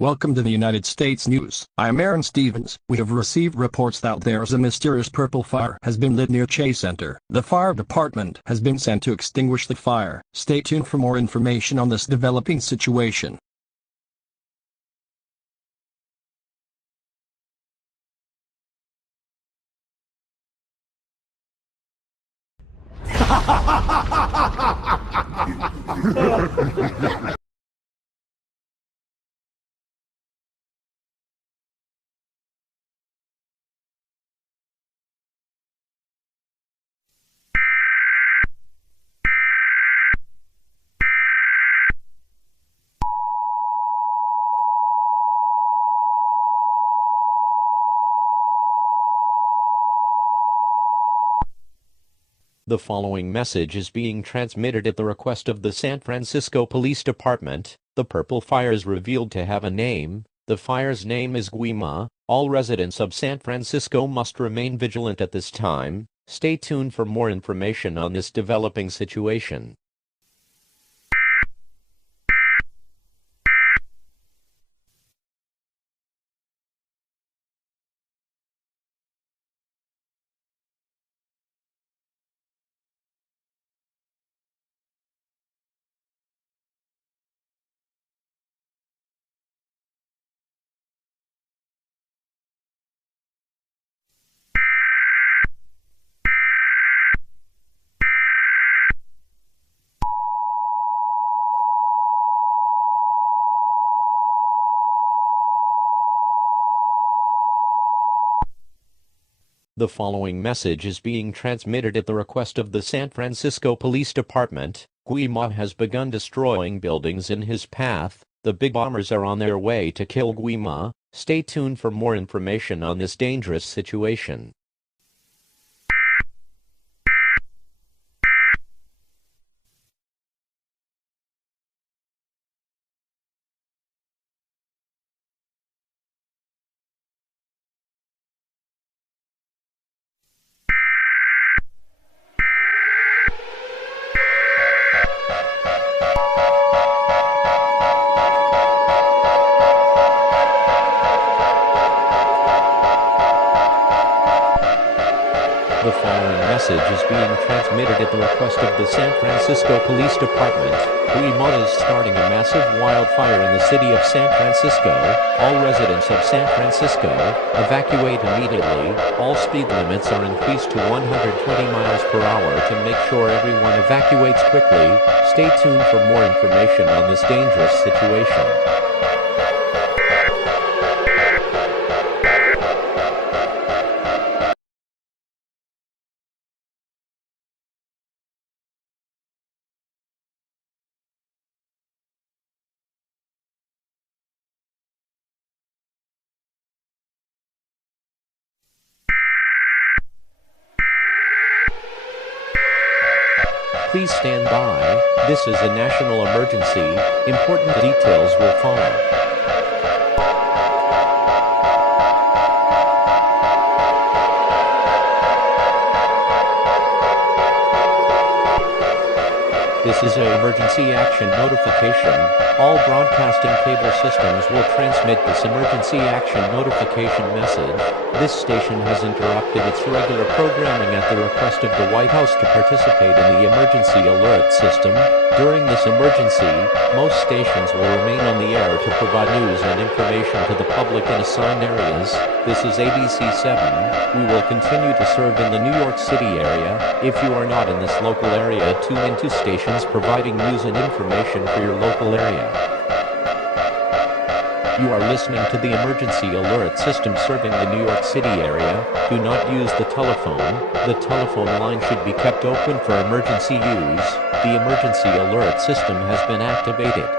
Welcome to the United States News. I'm Aaron Stevens. We have received reports that there's a mysterious purple fire has been lit near Chase Center. The fire department has been sent to extinguish the fire. Stay tuned for more information on this developing situation. The following message is being transmitted at the request of the San Francisco Police Department. The purple fire is revealed to have a name. The fire's name is Guima. All residents of San Francisco must remain vigilant at this time. Stay tuned for more information on this developing situation. The following message is being transmitted at the request of the San Francisco Police Department. Guima has begun destroying buildings in his path. The big bombers are on their way to kill Guima. Stay tuned for more information on this dangerous situation. The following message is being transmitted at the request of the San Francisco Police Department. Guima is starting a massive wildfire in the city of San Francisco. All residents of San Francisco, evacuate immediately. All speed limits are increased to 120 miles per hour to make sure everyone evacuates quickly. Stay tuned for more information on this dangerous situation. Please stand by. This is a national emergency. Important details will follow. This is an emergency action notification. All broadcasting cable systems will transmit this emergency action notification message. This station has interrupted its regular programming at the request of the White House to participate in the emergency alert system. During this emergency, most stations will remain on the air to provide news and information to the public in assigned areas. This is ABC 7. We will continue to serve in the New York City area. If you are not in this local area, tune into stations providing news and information for your local area. You are listening to the emergency alert system serving the New York City area. Do not use the telephone. The telephone line should be kept open for emergency use. The emergency alert system has been activated.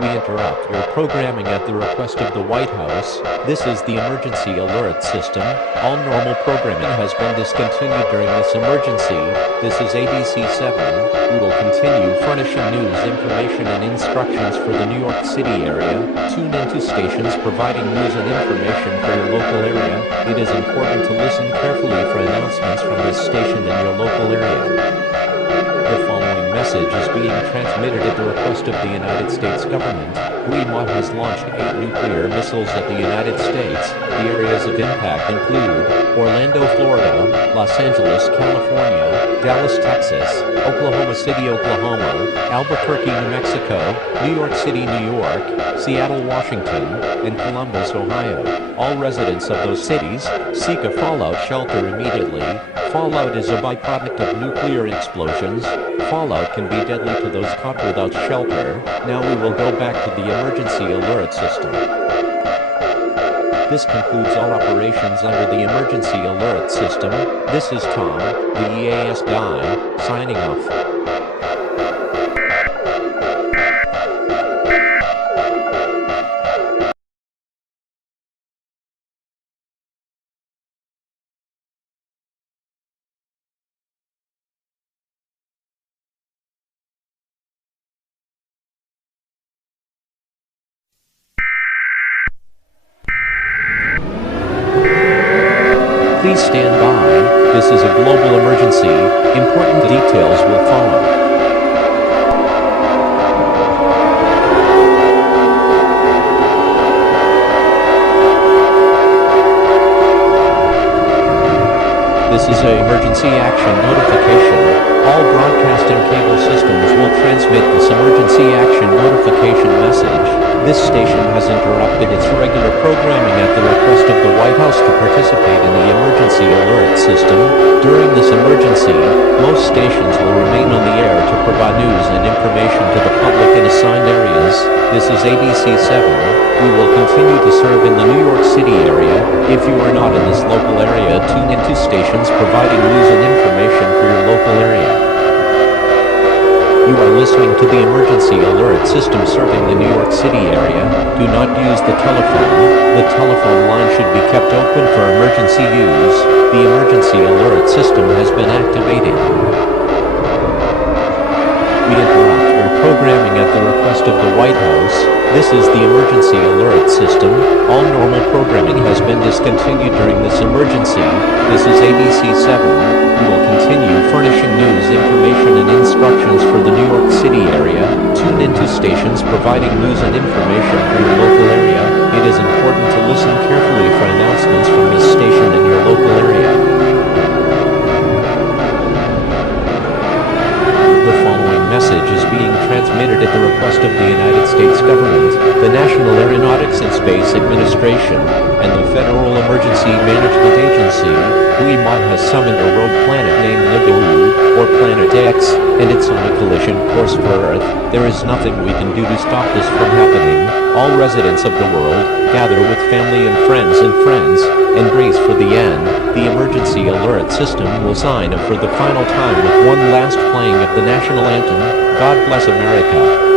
We interrupt your programming at the request of the White House. This is the emergency alert system. All normal programming has been discontinued during this emergency. This is ABC 7. We will continue furnishing news, information, and instructions for the New York City area. Tune into stations providing news and information for your local area. It is important to listen carefully for announcements from this station in your local area. The following message is being transmitted at the request of the United States government. Guima has launched 8 nuclear missiles at the United States. The areas of impact include Orlando, Florida, Los Angeles, California, Dallas, Texas, Oklahoma City, Oklahoma, Albuquerque, New Mexico, New York City, New York, Seattle, Washington, and Columbus, Ohio. All residents of those cities seek a fallout shelter immediately. Fallout is a byproduct of nuclear explosions. Fallout can be deadly to those caught without shelter. Now we will go back to the emergency alert system. This concludes all operations under the emergency alert system. This is Tom, the EAS guy, signing off. Please stand by. This is a global emergency. Important details will follow. This is an emergency action notification. All broadcasting cable systems will transmit this emergency action notification message. This station has interrupted its regular programming at the request of the White House to participate in the emergency alert system. During this emergency, most stations will remain on the air to provide news and information to the public in assigned areas. This is ABC 7. We will continue to serve in the New York City area. If you are not in this local area, tune into stations providing news and information for your local area. You are listening to the emergency alert system serving the New York City area. Do not use the telephone. The telephone line should be kept open for emergency use. The emergency alert system has been activated. We interrupt your programming at the request of the White House. This is the emergency alert system. All normal programming has been discontinued during this emergency. This is ABC 7. We will continue furnishing news, information, and instructions for the New York City area. Tune into stations providing news and information for your local area. It is important to listen carefully for announcements from this station in your local area. The following message is being transmitted at the request of the United States government, the National Aeronautics and Space Administration, and the Federal Emergency Management Agency. Guima has summoned a rogue planet named Nibiru, or Planet X, and it's on a collision course for Earth. There is nothing we can do to stop this from happening. All residents of the world, gather with family and friends, and brace for the end. The emergency alert system will sign up for the final time with one last playing of the national anthem, God Bless America.